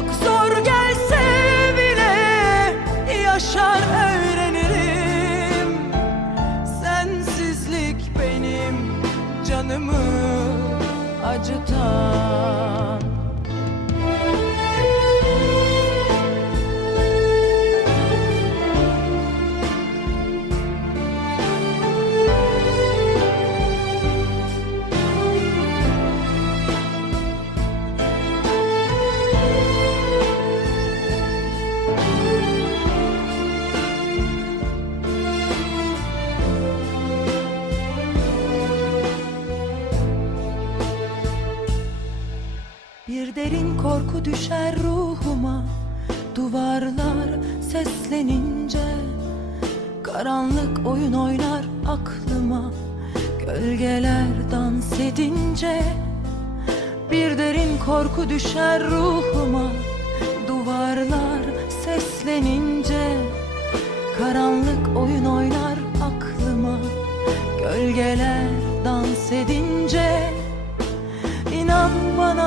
Çok Bir derin korku düşer ruhuma. Duvarlar seslenince Karanlık oyun oynar aklıma. Gölgeler dans edince Bir derin korku düşer ruhuma. Duvarlar seslenince Karanlık oyun oynar aklıma. Gölgeler dans edince İnan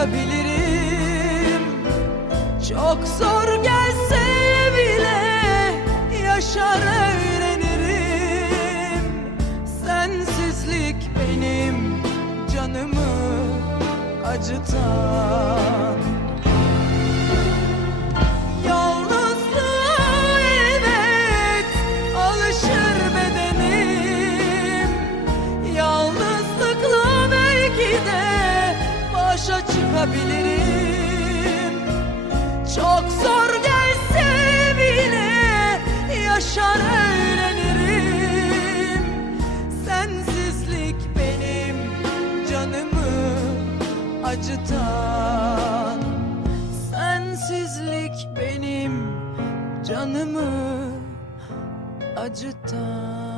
başa çıkabilirim Çok zor gelse bile yaşar öğrenirim. Sensizlik benim canımı acıtan acıtan Sensizlik benim canımı acıtan